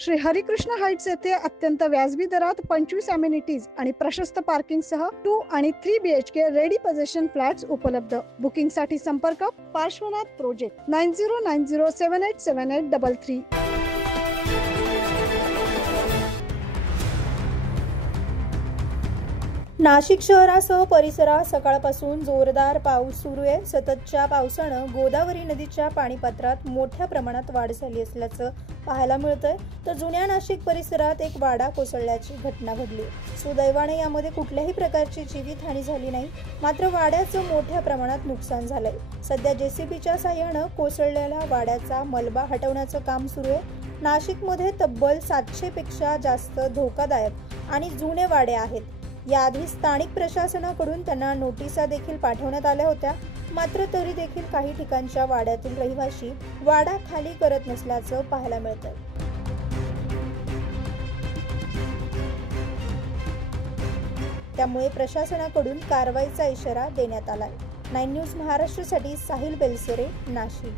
Shri Harikrishna Heights येथे अत्यंत व्याजबी दरात 25 अमेनिटीज आणि प्रशस्त पार्किंग सह 2 आणि 3 BHK रेडी पोझिशन फ्लॅट्स उपलब्ध। बुकिंग साठी संपर्क पार्श्वनाथ प्रोजेक्ट 9090787833। नाशिक शहरासह परिसरात सकाळपासून जोरदार पाऊस सुरू आहे। सततच्या पावसानं गोदावरी नदीच्या पाणीपात्रात मोठ्या प्रमाणात वाढ झाली असल्याचं पाहायला मिळतंय। तर जुन्या नाशिक परिसरात एक वाडा कोसळल्याची घटना घडली। सुदैवाने यामध्ये कुठल्याही प्रकारची जीवितहानी झाली नाही, मात्र वाड्याचं मोठ्या प्रमाणात नुकसान झालंय। सध्या JCBच्या साहाय्यानं कोसळलेल्या वाड्याचा मलबा हटवण्याचं काम सुरू आहे। नाशिकमध्ये तब्बल 700 पेक्षा जास्त धोकादायक आणि जुने वाडे आहेत। याआधी स्थानिक प्रशासनाकडून त्यांना नोटिसा देखील पाठवण्यात आल्या होत्या, मात्र तरी देखील काही ठिकाणच्या वाड्यातील रहिवासी वाडा खाली करत नसल्याचं पाहायला मिळतंय। त्यामुळे प्रशासनाकडून कारवाईचा इशारा देण्यात आलाय। 9 न्यूज महाराष्ट्रसाठी साहिल बेलसरे, नाशिक।